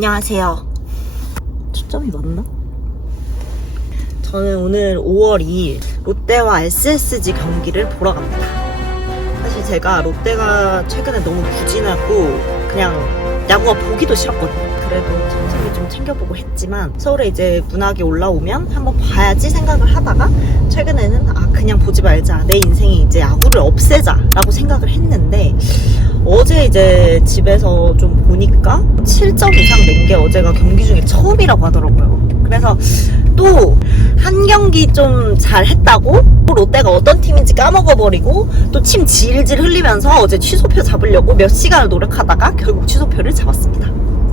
안녕하세요. 초점이 맞나? 저는 오늘 5월 2일 롯데와 SSG 경기를 보러 갑니다. 사실 제가 롯데가 최근에 너무 부진하고 그냥 야구가 보기도 싫었거든요. 그래도 팀을 좀 챙겨보고 했지만 서울에 이제 문학이 올라오면 한번 봐야지 생각을 하다가 최근에는 그냥 보지 말자, 내 인생이 이제 야구를 없애자 라고 생각을 했는데 어제 이제 집에서 좀 보니까 7점 이상 낸 게 어제가 경기 중에 처음이라고 하더라고요. 그래서 또 한 경기 좀 잘했다고 롯데가 어떤 팀인지 까먹어버리고 또 침 질질 흘리면서 어제 취소표 잡으려고 몇 시간을 노력하다가 결국 취소표를 잡았습니다.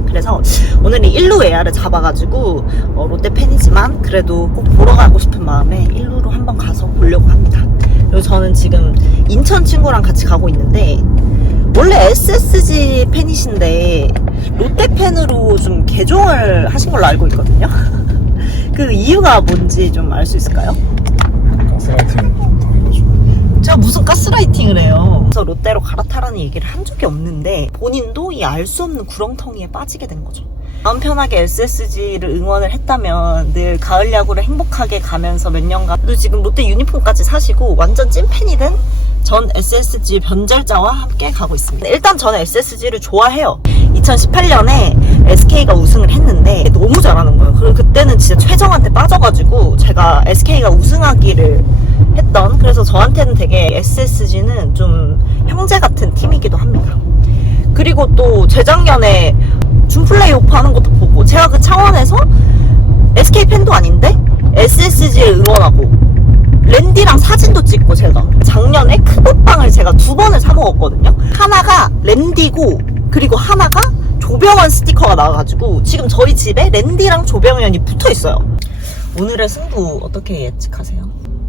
그래서 오늘은 1루 외야를 잡아가지고 롯데 팬이지만 그래도 꼭 보러 가고 싶은 마음에 1루로 한번 가서 보려고 합니다. 그리고 저는 지금 인천 친구랑 같이 가고 있는데 원래 SSG 팬이신데 롯데 팬으로 좀 개종을 하신 걸로 알고 있거든요. 그 이유가 뭔지 좀 알 수 있을까요? 가스라이팅을 당해가지고. 제가 무슨 가스라이팅을 해요. 그래서 롯데로 갈아타라는 얘기를 한 적이 없는데 본인도 이 알 수 없는 구렁텅이에 빠지게 된 거죠. 마음 편하게 SSG를 응원을 했다면 늘 가을 야구를 행복하게 가면서 몇 년간 또 지금 롯데 유니폼까지 사시고 완전 찐팬이 된 전 SSG 변절자와 함께 가고 있습니다. 일단 저는 SSG를 좋아해요. 2018년에 SK가 우승을 했는데 너무 잘하는 거예요. 그리고 그때는 진짜 최정한테 빠져가지고 제가 SK가 우승하기를 했던, 그래서 저한테는 되게 SSG는 좀 형제 같은 팀이기도 합니다. 그리고 또 재작년에 준 플레이오프 하는 것도 보고 제가 그 차원에서 SK 팬도 아닌데 SSG를 응원하고 랜디랑 사진도 찍고 제가 작년에 크고빵을 제가 2번을 사 먹었거든요. 하나가 랜디고 그리고 하나가 조병헌 스티커가 나와가지고 지금 저희 집에 랜디랑 조병헌이 붙어 있어요. 오늘의 승부 어떻게 예측하세요?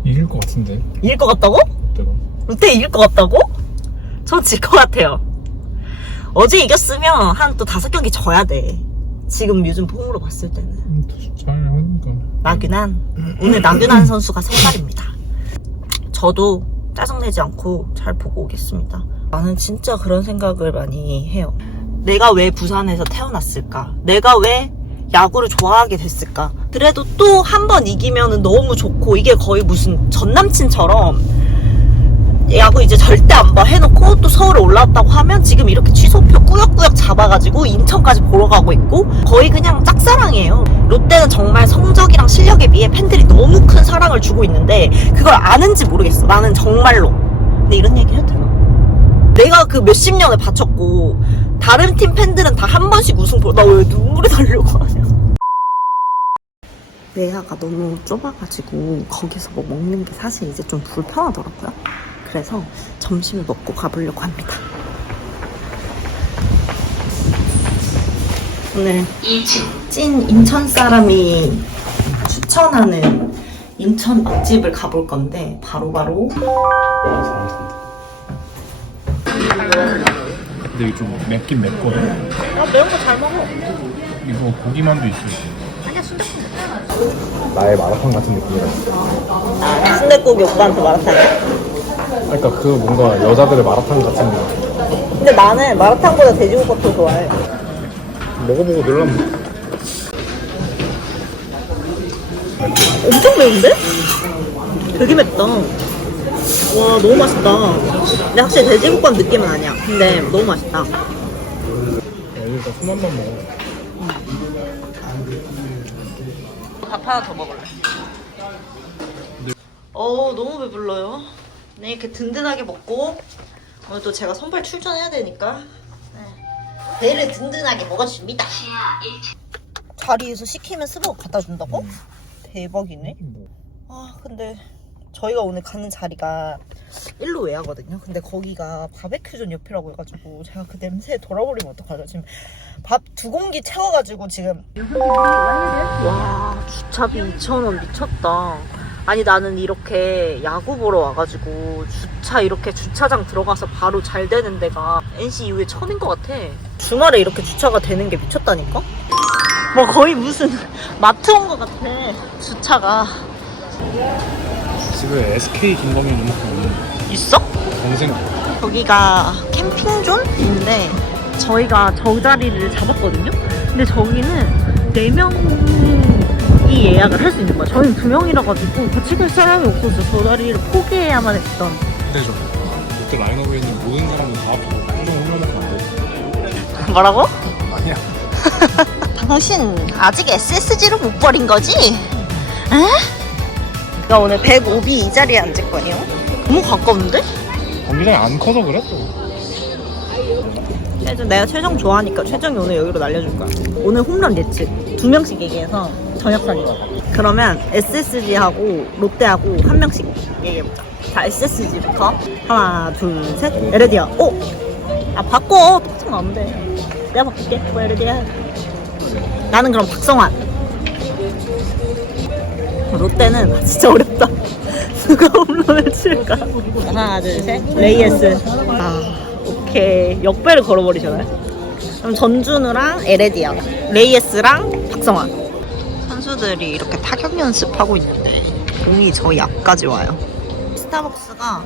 이길 것 같은데. 이길 것 같다고? 롯데가. 롯데 이길 것 같다고? 저 질 것 같아요. 어제 이겼으면 한 또 5경기 져야 돼. 지금 요즘 폼으로 봤을 때는. 잘 하니까. 나균한. 오늘 나균한 선수가 선발입니다. 저도 짜증내지 않고 잘 보고 오겠습니다. 나는 진짜 그런 생각을 많이 해요. 내가 왜 부산에서 태어났을까? 내가 왜 야구를 좋아하게 됐을까? 그래도 또 한 번 이기면 너무 좋고 이게 거의 무슨 전남친처럼 야구 이제 절대 안 봐 해놓고 또 서울에 올라왔다고 하면 지금 이렇게 취소표 꾸역꾸역 잡아가지고 인천까지 보러 가고 있고 거의 그냥 짝사랑이에요. 롯데는 정말 성적이랑 실력에 비해 팬들이 너무 큰 사랑을 주고 있는데 그걸 아는지 모르겠어. 나는 정말로. 근데 이런 얘기 해도 되나? 내가 그 몇십 년을 바쳤고 다른 팀 팬들은 다 한 번씩 우승 보러, 나 왜 눈물이 나려고 하냐. 외야가 너무 좁아가지고 거기서 뭐 먹는 게 사실 이제 좀 불편하더라고요. 그래서 점심을 먹고 가보려고 합니다. 오늘 찐 인천 사람이 추천하는 인천 맛집을 가볼 건데 바로바로 근데 이게 좀 맵긴 맵거든. 매운 거 잘 먹어. 이거 고기만두 있어. 아니야, 순댓국. 나의 마라탕 같은 느낌이라. 순댓국이 오빠한테 마라탕이야? 그러니까 그 뭔가 여자들의 마라탕 같은 거. 근데 나는 마라탕보다 돼지국밥 더 좋아해. 먹어보고 늘라면. 엄청 매운데? 되게 맵다. 와, 너무 맛있다. 근데 확실히 돼지국밥 느낌은 아니야. 근데 너무 맛있다. 일단 소만만 먹어. 밥 하나 더 먹을래. 너무 배불러요. 네, 이렇게 든든하게 먹고 오늘 또 제가 선발 출전해야 되니까 배를 든든하게 먹어줍니다. 자리에서 시키면 스벅 갖다 준다고? 대박이네. 근데 저희가 오늘 가는 자리가 1루 외야거든요. 근데 거기가 바베큐존 옆이라고 해가지고 제가 그 냄새에 돌아버리면 어떡하죠? 지금 밥 2공기 채워가지고 지금. 와, 주차비 2,000원 미쳤다. 아니 나는 이렇게 야구 보러 와가지고 이렇게 주차장 들어가서 바로 잘 되는 데가 NC 이후에 처음인 것 같아. 주말에 이렇게 주차가 되는 게 미쳤다니까? 뭐 거의 무슨 마트 온 것 같아, 주차가. 집에 SK 김범이 있는 있어? 동생. 여기가 캠핑존인데 저희가 저 자리를 잡았거든요? 근데 저기는 4명이 예약을 할 수 있는 거야. 저희는 2명이라 가지고 같이 갈 사람이 없었어. 저 자리를 포기해야만 했던. 근데 좀 롯데 라인업에 있는 모든 사람들 다 합쳐서 최종 훈련을 안 돼. 뭐라고? 아니야. 당신 아직 SSG로 못 버린 거지? 에? 나 오늘 105B 이 자리에 앉을 거예요. 너무 가까운데? 경기장이 안 커서 그래 또. 내가 최정 좋아하니까 최정이 오늘 여기로 날려줄 거야. 오늘 홈런 예측 2명씩 얘기해서 저녁상이거든. 그러면 SSG하고 롯데하고 1명씩 얘기해보자. 자, SSG부터 하나 둘 셋. 에르디아. 오! 아 바꿔. 똑같은 거 안 돼. 내가 바꿀게. 뭐 에르디아. 나는 그럼 박성환. 롯데는 진짜 어렵다. 누가 홈런을 칠까? 하나 둘 셋. 레이에스. 아 오케이. 역배를 걸어버리잖아요. 그럼 전준우랑 에레디아, 레이에스랑 박성환 선수들이 이렇게 타격 연습하고 있는데 공이 저희 앞까지 와요. 스타벅스가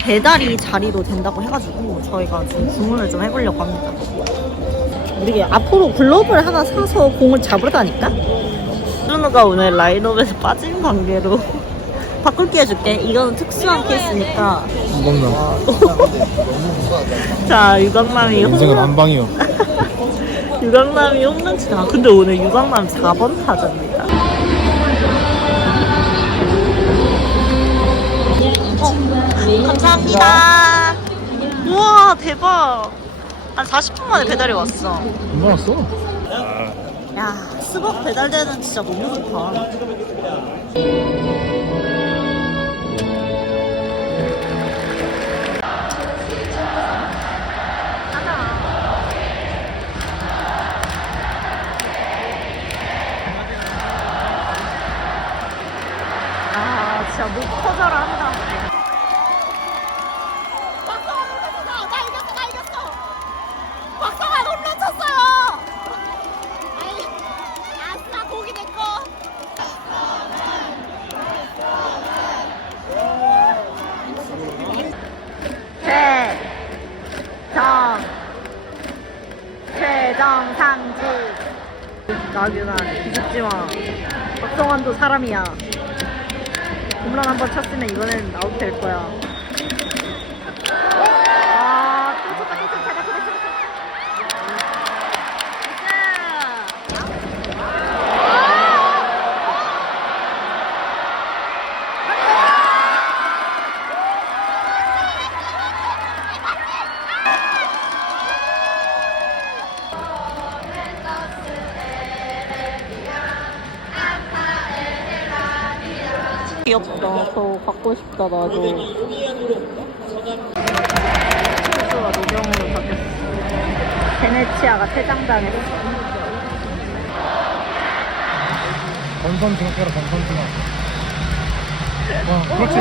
배달이 자리로 된다고 해가지고 저희가 좀 주문을 좀 해보려고 합니다. 우리 앞으로 글러브를 하나 사서 공을 잡으려다니까? 준우가 오늘 라인업에서 빠진 관계로 바꿀게 해줄게. 이거는 특수한 케이스니까. 이건는 자, 유강남이 인생은 한 방이요. 유강남이 홈런 치다. 근데 오늘 유강남 4번 타자입니다. 감사합니다. 우와 대박. 한 40분 만에 배달이 왔어. 금방 왔어. 야 스벅 배달되는 진짜 너무 좋다. 아 진짜 목 터져라 한다. 나 이겼어. 박성환 홈런 쳤어요. 아이, 아싸 고기 내 거. 최정 상지 나규나 기죽지마. 박성환도 사람이야. 홈런 한번 쳤으면 이번엔 아웃 될 거야. 아, 또 쳤다, 또 쳤다, 또 쳤다. 귀엽다. 저 갖고 싶다 나도. 스스가 노경으로 바뀌었어. 베네치아가 퇴장당했어. 건선 생각해라 건선 생각. 그렇지.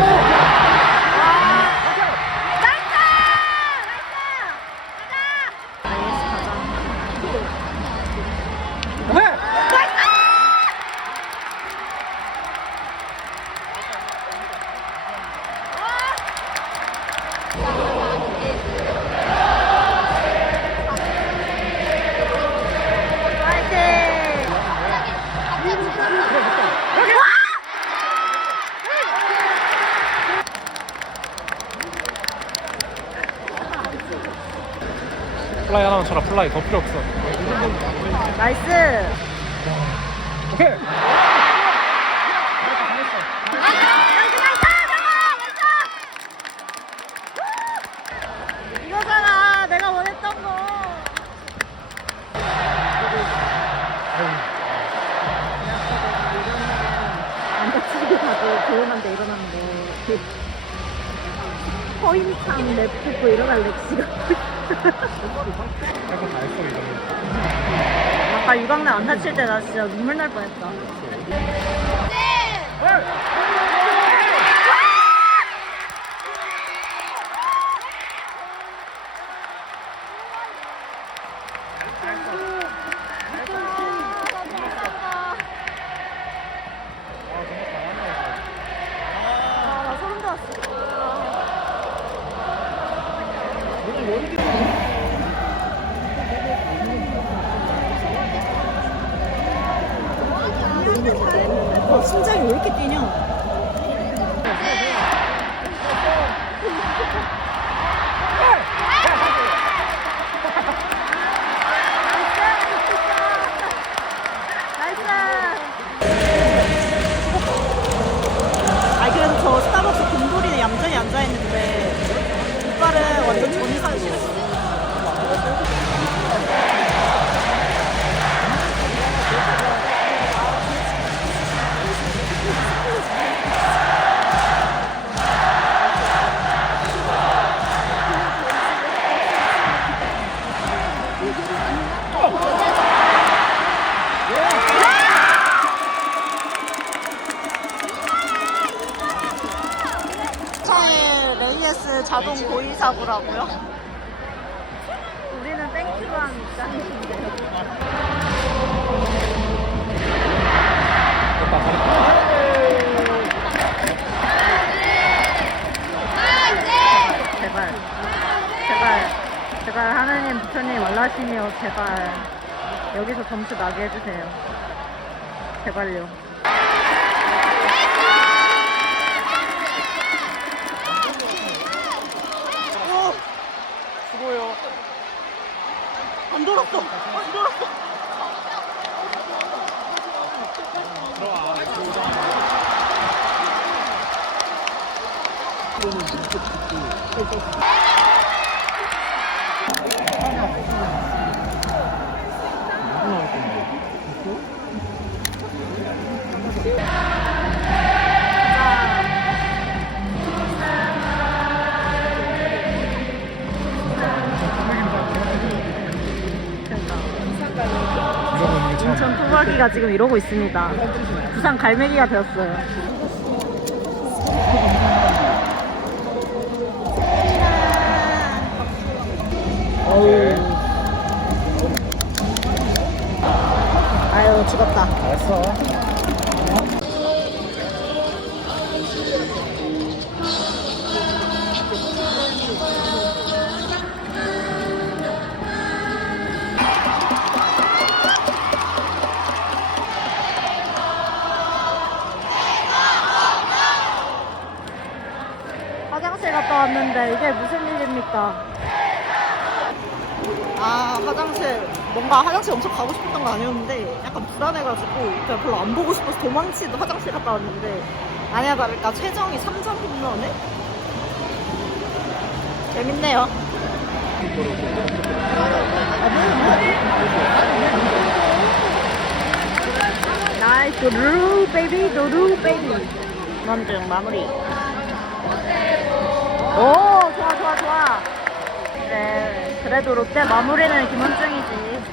플라이 하나만 쳐라. 플라이 더 필요 없어. 나이스. 오케이. 이거잖아. 내가 원했던 거. 안 다치게 가도 조용한데 일어났는데 허인창 랩고 일어날 렉시가 약간 다 했어 이거는. 아까 유광래 안 다칠 때 나 진짜 눈물 날 뻔했다. 나 소름 돋았어. 심장이 왜 이렇게 뛰냐? 아 그래도 저 스타벅스 곰돌이는 얌전히 앉아있는데 오빠는 완전 전이상이었어. 차의 레이에스 자동 고의 사고라고요? 우리는 땡큐만 입장인데. 제발, 제발, 제발 하느님 부처님 원하시며 제발 여기서 점수 나게 해주세요. 제발요. 수고해요. 안 돌았어. 안 돌았어. 인천 토박이가 지금 이러고 있습니다. 부산 갈매기가 되었어요. 아유 죽었다. 알았어. 화장실 갔다 왔는데 이게 무슨 일입니까? 아 화장실 뭔가 화장실 엄청 가고 싶었던 거 아니었는데 약간 불안해가지고 그냥 별로 안 보고 싶어서 도망치도 화장실 갔다 왔는데 아니야 다를까 최정이 3점 홈런에 재밌네요. 나이스 루 베이비 노루 베이비 원중 마무리. 오 좋아 좋아 좋아. 네 그래도 롯데 마무리는 김원중이지.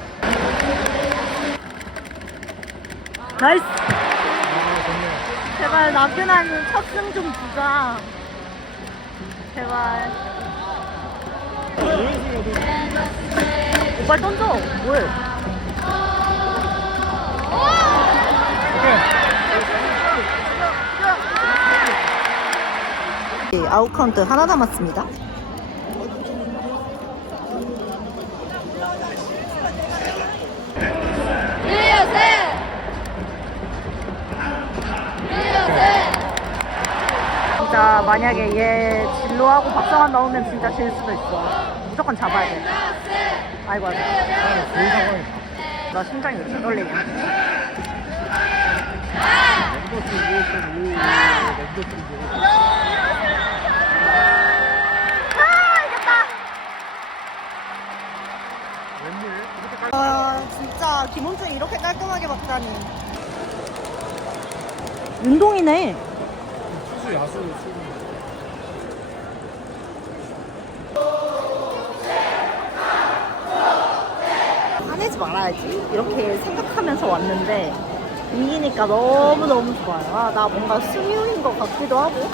나이스. 제발 나균아님 첫 승 좀 주자 제발. 오빠 던져 뭐해. 아웃 카운트 하나 남았습니다. 진짜 만약에 얘 진로하고 박성환 나오면 진짜 질 수도 있어. 무조건 잡아야 돼. 아이고 아이고. 나 심장이 왜 이렇게 떨리냐. 아 진짜 김원중이 이렇게 깔끔하게 막다니. 운동이네. 수수 야수 화내지 말아야지 이렇게 생각하면서 왔는데 이기니까 너무너무 좋아요. 아, 나 뭔가 수유인 것 같기도 하고.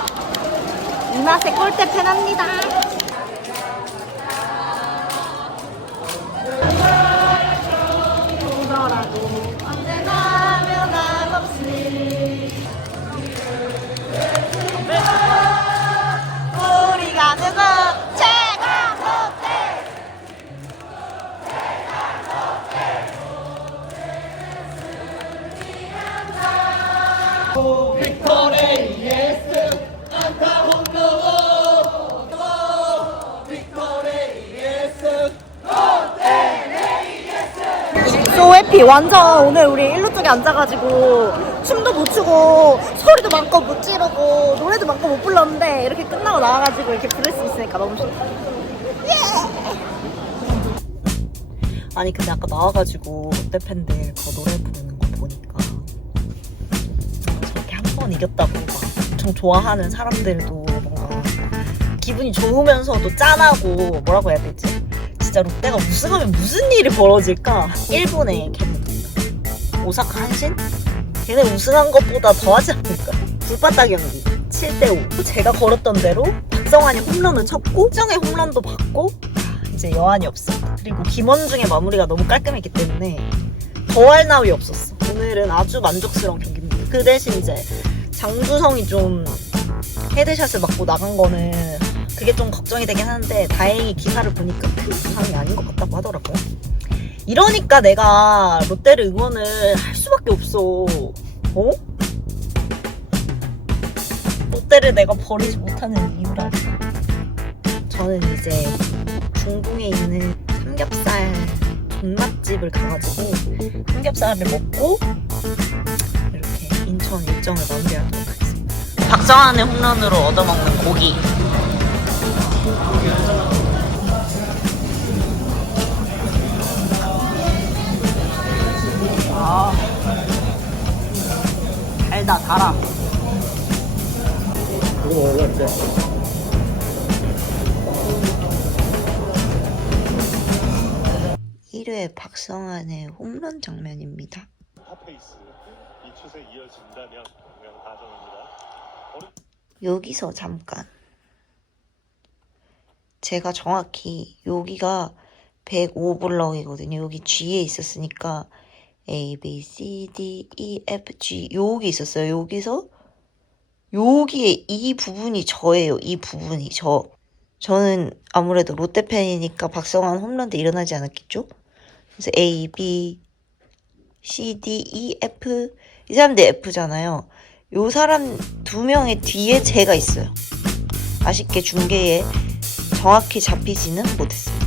이 맛에 골대 팬합니다. 이거라도 언제나 변함없이 우리가 누구 최강 롯데. So 해피. 완전 오늘 우리 일루 쪽에 앉아가지고 춤도 못 추고 소리도 마음껏 못 지르고 노래도 마음껏 못 불렀는데 이렇게 끝나고 나와가지고 이렇게 부를 수 있으니까 너무 좋다. 아니 근데 아까 나와가지고 롯데 팬들 그 노래 부르는 거 보니까 저렇게 한 번 이겼다고 막 엄청 좋아하는 사람들도 뭔가 기분이 좋으면서도 짠하고 뭐라고 해야 되지? 진짜 롯데가 우승하면 무슨 일이 벌어질까? 일본의 걔네 오사카 한신? 걔네 우승한 것보다 더 하지 않을까? 불바다 경기 7대5 제가 걸었던 대로 박성환이 홈런을 쳤고 정의 홈런도 받고 이제 여한이 없어. 그리고 김원중의 마무리가 너무 깔끔했기 때문에 더할 나위 없었어. 오늘은 아주 만족스러운 경기입니다. 그 대신 이제 장주성이 좀 헤드샷을 맞고 나간 거는 그게 좀 걱정이 되긴 하는데 다행히 기사를 보니까 큰 부상이 아닌 것 같다고 하더라고요. 이러니까 내가 롯데를 응원을 할 수밖에 없어. 어? 롯데를 내가 버리지 못하는 이유라니. 저는 이제 중동에 있는 삼겹살 존맛집을 가가지고 삼겹살을 먹고 이렇게 인천 일정을 마무리하도록 하겠습니다. 박정환의 홈런으로 얻어먹는 고기. 아, 달다 달아. 이거 먹을래 이제? 1회 박성환의 홈런 장면입니다. 핫페이스 이 추세 이어진다면 분명 가정입니다. 여기서 잠깐 제가 정확히 여기가 105블럭이거든요. 여기 G에 있었으니까 A, B, C, D, E, F, G 여기 있었어요. 여기서 여기에 이 부분이 저예요. 이 부분이 저는 아무래도 롯데 팬이니까 박성환 홈런도 일어나지 않았겠죠? 그래서 A, B, C, D, E, F 이 사람들 F잖아요. 요 사람 두 명의 뒤에 제가 있어요. 아쉽게 중계에 정확히 잡히지는 못했습니다.